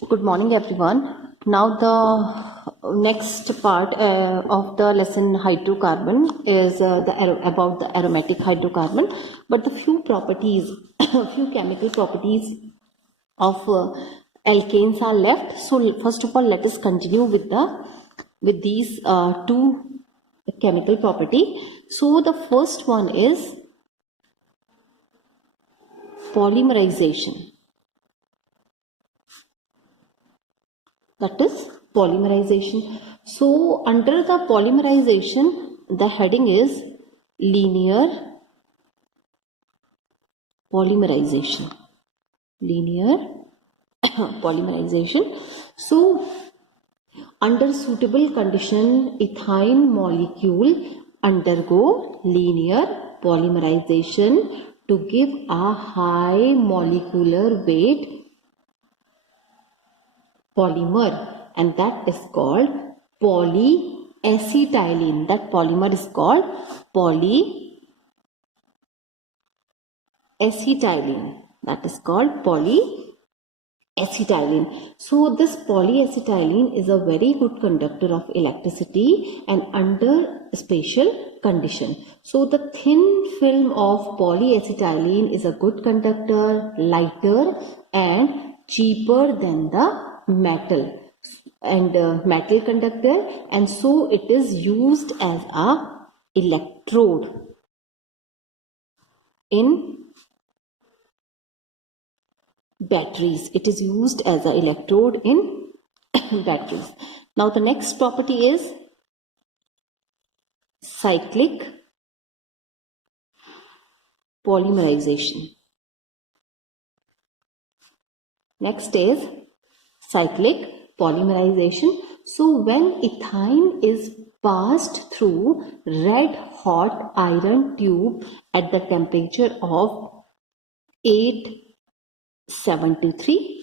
Good morning, everyone. Now, the next part of the lesson hydrocarbon is about the aromatic hydrocarbon. But the few properties, few chemical properties of alkanes are left. So, first of all, let us continue with these two chemical property. So, the first one is polymerization. That is polymerization. So under the polymerization, the heading is linear polymerization. Linear polymerization. So under suitable condition, ethyne molecule undergo linear polymerization to give a high molecular weight polymer, and that is called polyacetylene. That polymer is called polyacetylene. That is called polyacetylene. So this polyacetylene is a very good conductor of electricity and under special condition. So the thin film of polyacetylene is a good conductor, lighter and cheaper than the metal conductor, and so it is used as a electrode in batteries. It is used as an electrode in batteries. Now the next property is cyclic polymerization. Next is cyclic polymerization. So when ethyne is passed through red hot iron tube at the temperature of 873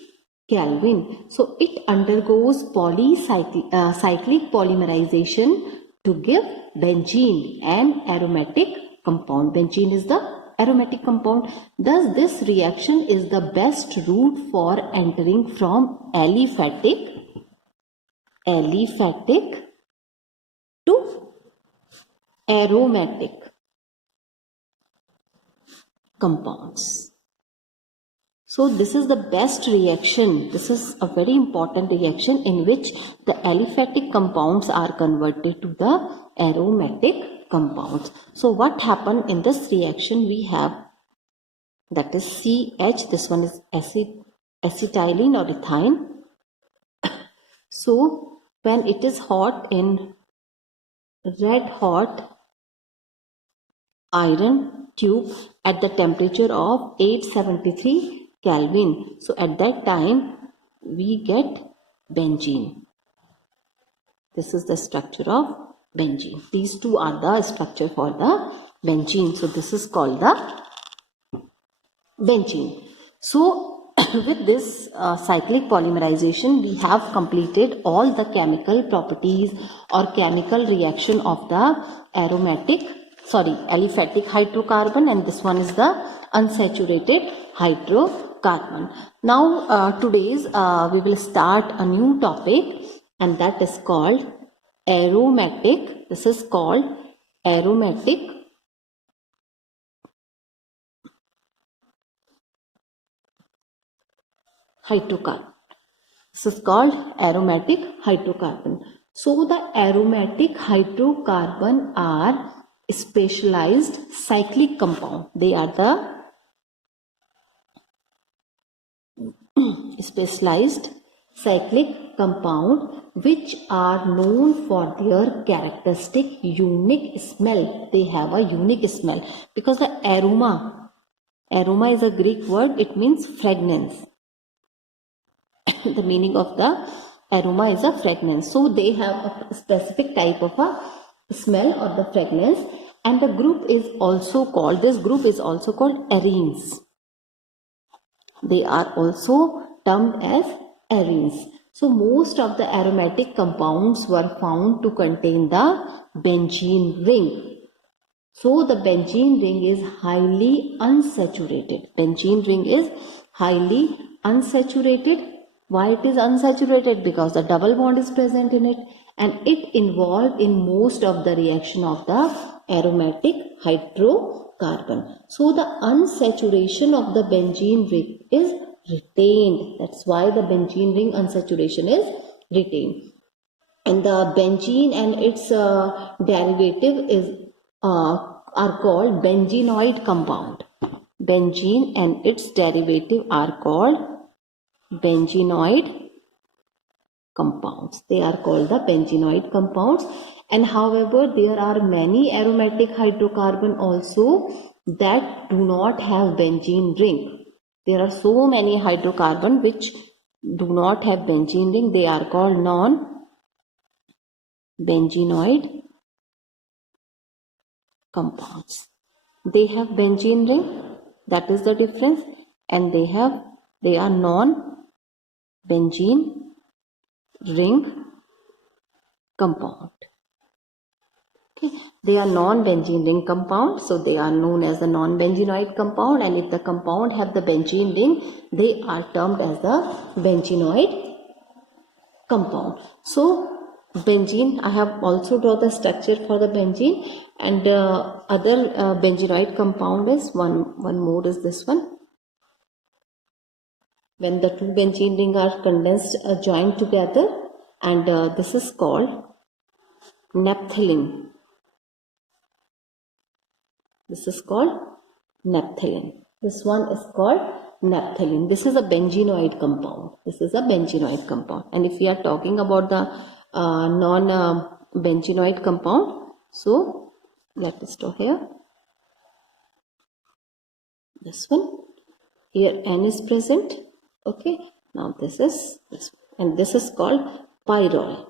Kelvin, so it undergoes cyclic polymerization to give benzene, an aromatic compound. Benzene is the aromatic compound. Thus, this reaction is the best route for entering from aliphatic to aromatic compounds. So this is the best reaction. This is a very important reaction in which the aliphatic compounds are converted to the aromatic compounds. So what happened in this reaction? We have, that is CH, this one is acetylene or ethyne. So when it is hot in red hot iron tube at the temperature of 873 Kelvin, so at that time we get benzene. This is the structure of benzene. These two are the structure for the benzene. So this is called the benzene. So with this cyclic polymerization, we have completed all the chemical properties or chemical reaction of the aliphatic hydrocarbon, and this one is the unsaturated hydrocarbon. Now today's we will start a new topic, and that is called aromatic. This is called aromatic hydrocarbon. This is called aromatic hydrocarbon. So the aromatic hydrocarbon are specialized cyclic compound. They are the specialized cyclic compound which are known for their characteristic unique smell. They have a unique smell because the aroma is a Greek word. It means fragrance. The meaning of the aroma is a fragrance. So they have a specific type of a smell or the fragrance, and the group is also called, this group is also called arenes. They are also termed as arenes. So most of the aromatic compounds were found to contain the benzene ring. So the benzene ring is highly unsaturated. Benzene ring is highly unsaturated. Why it is unsaturated? Because the double bond is present in it, and it involved in most of the reaction of the aromatic hydrocarbon. So the unsaturation of the benzene ring is retained. That's why the benzene ring unsaturation is retained. And the benzene and its derivative is are called benzenoid compound. Benzene and its derivative are called benzenoid compounds. They are called the benzenoid compounds. And however, there are many aromatic hydrocarbon also that do not have benzene ring. There are so many hydrocarbon which do not have benzene ring. They are called non-benzenoid compounds. They have benzene ring, that is the difference, and they are non-benzene ring compound. Okay, they are non-benzene ring compound, so they are known as the non-benzenoid compound, and if the compound have the benzene ring, they are termed as the benzenoid compound. So benzene, I have also drawn the structure for the benzene, and other benzenoid compound is one more is this one. When the two benzene ring are condensed, joined together, and this is called naphthalene. This is called naphthalene. This one is called naphthalene. This is a benzenoid compound. This is a benzenoid compound. And if we are talking about the non-benzenoid compound, so let us draw here. This one. Here N is present. Okay. Now this is this one. And this is called pyrrole.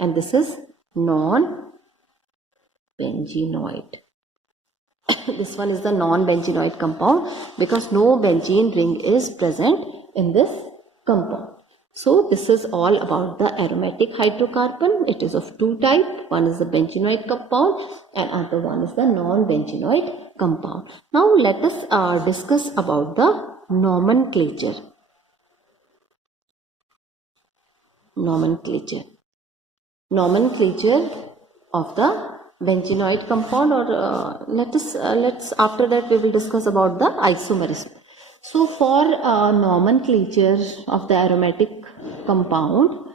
And this is non-benzenoid. This one is the non-benzenoid compound because no benzene ring is present in this compound. So this is all about the aromatic hydrocarbon. It is of two types. One is the benzenoid compound and other one is the non-benzenoid compound. Now let us discuss about the nomenclature. Nomenclature of the benzenoid compound, or let's after that we will discuss about the isomerism. So for nomenclature of the aromatic compound,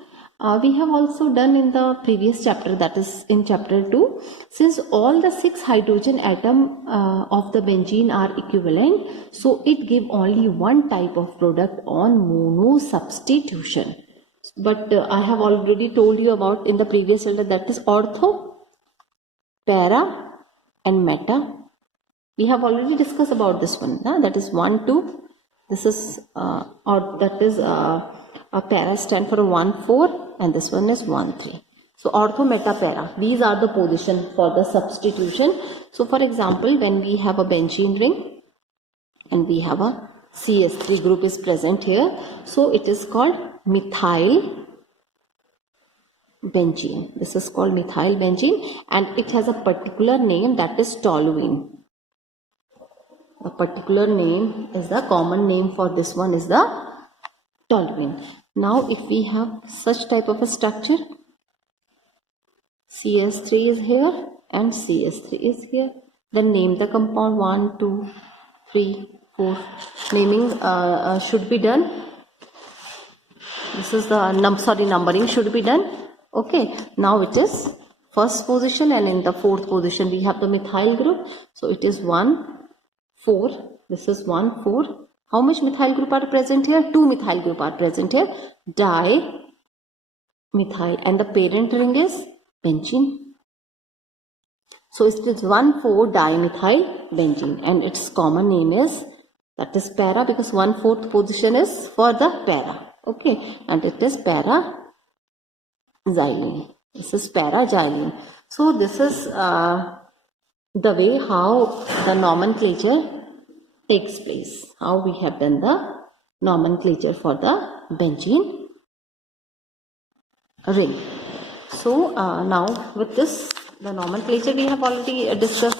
we have also done in the previous chapter, that is in chapter 2. Since all the 6 hydrogen atom of the benzene are equivalent, so it give only one type of product on mono substitution. But I have already told you about in the previous chapter, that is ortho, para and meta. We have already discussed about this one. That is 1, 2. This is or that is a para stand for 1, 4, and this one is 1, 3. So ortho, meta, para. These are the position for the substitution. So for example, when we have a benzene ring and we have a CH3 group is present here, so it is called methyl benzene. This is called methyl benzene, and it has a particular name, that is toluene. A particular name is the common name for this one is the toluene. Now if we have such type of a structure, CS3 is here and CS3 is here, then name the compound 1, 2, 3, 4. Naming should be done. This is the numbering should be done. Okay, now it is first position, and in the fourth position we have the methyl group. So it is 1, 4. This is 1, 4. How much methyl group are present here? 2 methyl group are present here. Dimethyl, and the parent ring is benzene. So it is 1, 4 dimethyl benzene, and its common name is, that is para, because 1/4 position is for the para. Okay, and it is para-xylene. This is para-xylene. So this is the way how the nomenclature takes place. How we have done the nomenclature for the benzene ring. So now with this, the nomenclature, we have already discussed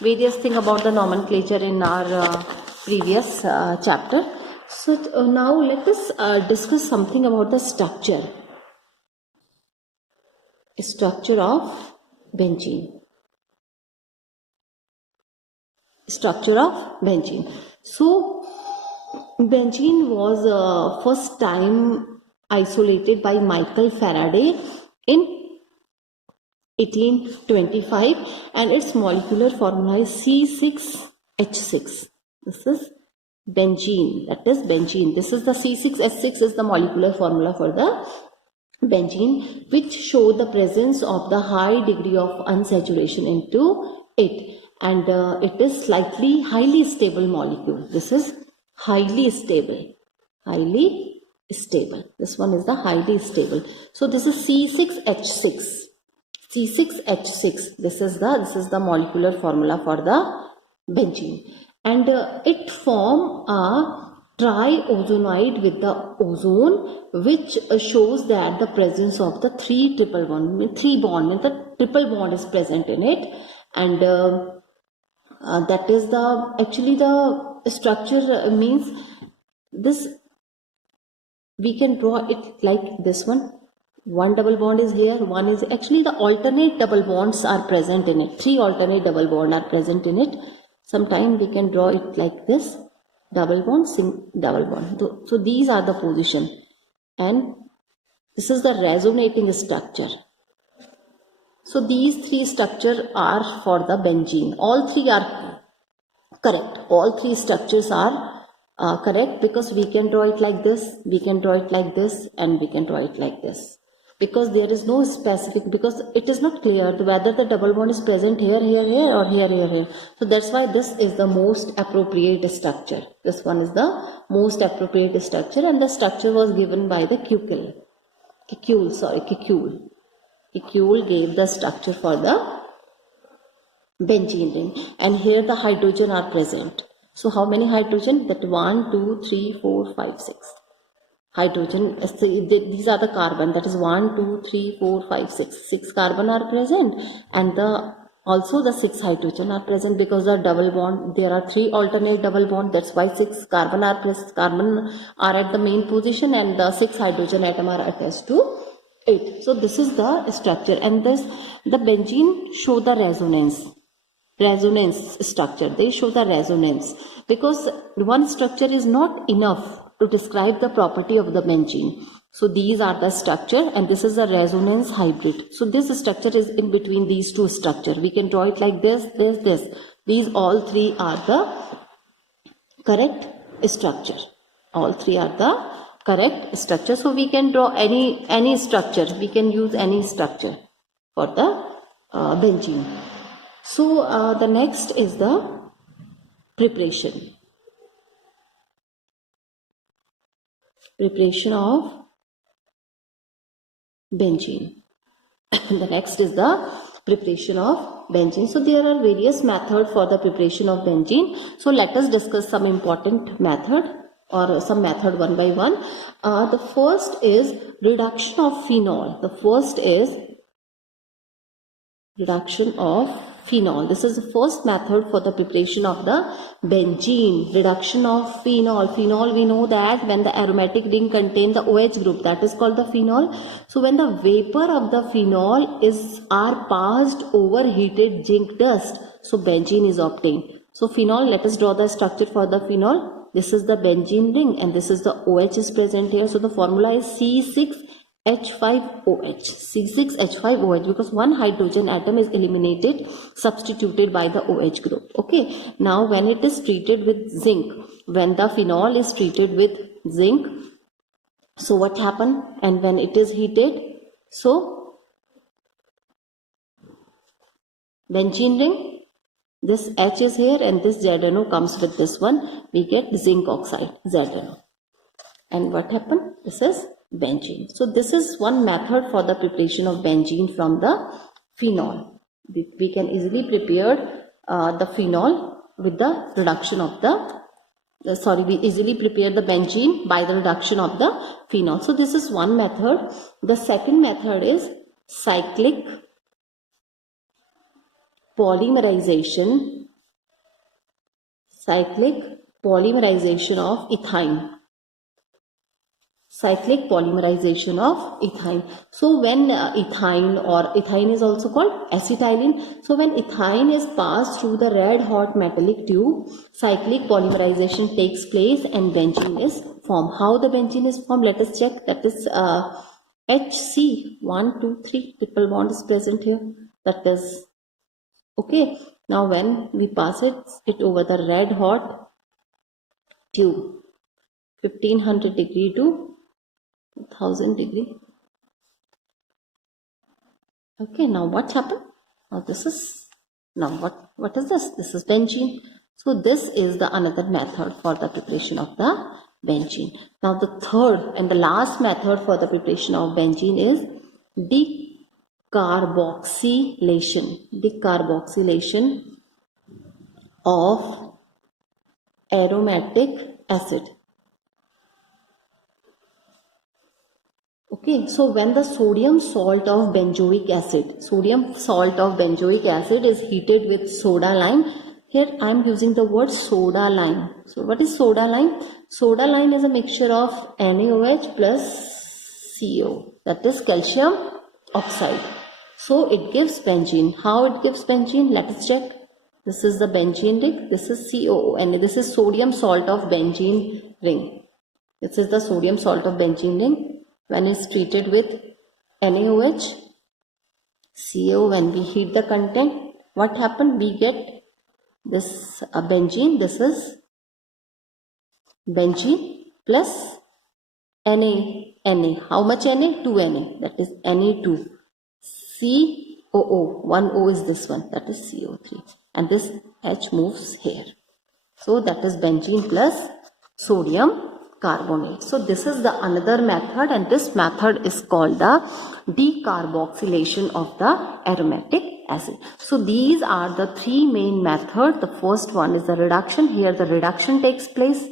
various things about the nomenclature in our previous chapter. So now let us discuss something about the structure of benzene. Structure of benzene. So benzene was first time isolated by Michael Faraday in 1825, and its molecular formula is C6H6. This is benzene, that is benzene. This is the C6H6 is the molecular formula for the benzene, which show the presence of the high degree of unsaturation into it, and it is highly stable molecule. This is highly stable. This one is the highly stable. So this is C6H6. This is the molecular formula for the benzene, and it form a triozonoid with the ozone, which shows that the presence of the three bond, the triple bond is present in it, and that is the structure means this. We can draw it like this one. One double bond is here, one is actually the alternate double bonds are present in it. Three alternate double bond are present in it. Sometime we can draw it like this. Double bond, double bond. So these are the position, and this is the resonating structure. So these three structures are for the benzene. All three are correct. All three structures are correct, because we can draw it like this, we can draw it like this, and we can draw it like this. Because there is no specific, because it is not clear whether the double bond is present here, or here. So that's why this is the most appropriate structure. This one is the most appropriate structure, and the structure was given by the Kekule. Kekule gave the structure for the benzene ring, and here the hydrogen are present. So how many hydrogen? That 1, 2, 3, 4, 5, 6. Hydrogen, these are the carbon, that is 1, 2, 3, 4, 5, 6. 6 carbon are present, and also the 6 hydrogen are present, because the double bond, there are 3 alternate double bond, that's why 6 carbon are at the main position, and the 6 hydrogen atom are attached to it. So this is the structure, and the benzene show the resonance structure. They show the resonance, because one structure is not enough to describe the property of the benzene. So these are the structure, and this is a resonance hybrid. So this structure is in between these two structure. We can draw it like this. These all three are the correct structure. All three are the correct structure. So we can draw any structure. We can use any structure for the benzene. So the next is the preparation. Preparation of benzene. The next is the preparation of benzene. So there are various methods for the preparation of benzene. So let us discuss some important method, or some method one by one. The first is reduction of phenol. The first is reduction of phenol. This is the first method for the preparation of the benzene. Reduction of phenol. Phenol, we know that when the aromatic ring contains the OH group, that is called the phenol. So when the vapor of the phenol are passed over heated zinc dust, so benzene is obtained. So phenol, let us draw the structure for the phenol. This is the benzene ring, and this is the OH is present here. So the formula is C6H5OH. C6H5OH, because one hydrogen atom is eliminated, substituted by the OH group. Okay. Now when it is treated with zinc, when the phenol is treated with zinc, so what happened? And when it is heated, so benzene ring, this H is here, and this ZNO comes with this one. We get zinc oxide, ZNO. And what happened? This is benzene. So this is one method for the preparation of benzene from the phenol. We can easily prepare the phenol with the reduction of we easily prepare the benzene by the reduction of the phenol. So this is one method. The second method is cyclic polymerization of ethyne. cyclic polymerization of ethyne. So when ethyne, or ethyne is also called acetylene, so when ethyne is passed through the red hot metallic tube, cyclic polymerization takes place and benzene is formed. How the benzene is formed? Let us check. That is HC 1 2 3 triple bond is present here. That is okay. Now when we pass it over the red hot tube, 1500 degree to 1000 degree. Okay, now what happened? Now this is, now what is this? This is benzene. So this is the another method for the preparation of the benzene. Now the third and the last method for the preparation of benzene is decarboxylation. Decarboxylation of aromatic acid. Okay, so when the sodium salt of benzoic acid is heated with soda lime, here I am using the word soda lime. So what is soda lime? Soda lime is a mixture of NaOH plus CO, that is calcium oxide. So it gives benzene. How it gives benzene? Let us check. This is the benzene ring, this is COO, and this is sodium salt of benzene ring. This is the sodium salt of benzene ring. When it's treated with NaOH, CO, when we heat the content, what happened? We get this benzene. This is benzene plus Na. How much Na? 2 Na. That is Na2. COO. 1 O is this one. That is CO3. And this H moves here. So that is benzene plus sodium carbonate. So this is the another method, and this method is called the decarboxylation of the aromatic acid. So these are the three main methods. The first one is the reduction. Here the reduction takes place.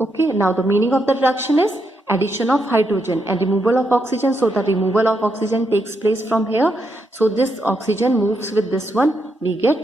Okay, now the meaning of the reduction is addition of hydrogen and removal of oxygen. So the removal of oxygen takes place from here. So this oxygen moves with this one. We get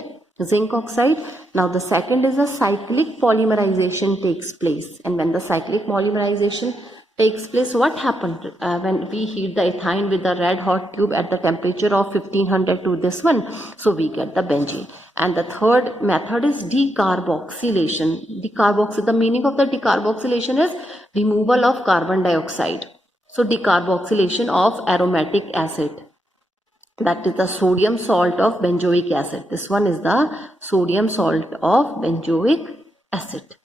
zinc oxide. Now the second is a cyclic polymerization takes place, and when the cyclic polymerization takes place, what happened? When we heat the ethyne with the red hot tube at the temperature of 1500 to this one, so we get the benzene. And the third method is decarboxylation. The meaning of the decarboxylation is removal of carbon dioxide. So decarboxylation of aromatic acid, that is the sodium salt of benzoic acid. This one is the sodium salt of benzoic acid.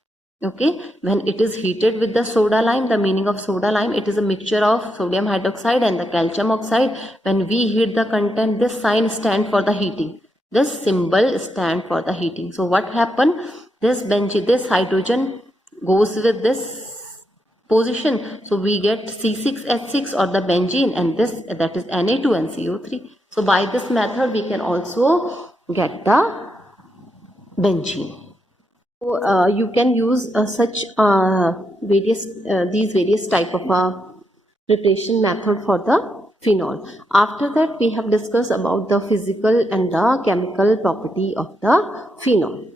Okay, when it is heated with the soda lime, the meaning of soda lime, it is a mixture of sodium hydroxide and the calcium oxide. When we heat the content, this sign stands for the heating. This symbol stands for the heating. So what happened? This hydrogen goes with this position. So we get C6H6 or the benzene, and this, that is Na2 and CO3. So by this method we can also get the benzene. So you can use these various type of preparation method for the phenol. After that we have discussed about the physical and the chemical property of the phenol.